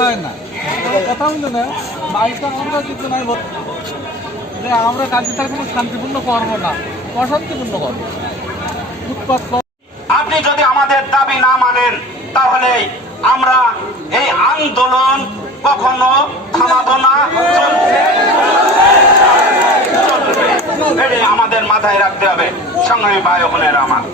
হয় না কথা হইল না বাইকটা আমরা কিন্তু নাই আমরা কার্যতার কোনো শান্তিপূর্ণ কর্ম না অশান্তিপূর্ণ কর্ম উৎপাদ। আপনি যদি আমাদের দাবি না মানেন তাহলে আমরা এই আন্দোলন কখনো থামাবো না, চলবে। আমাদের মাথায় রাখতে হবে সংগ্রামী ভাই বোনেরা আমার।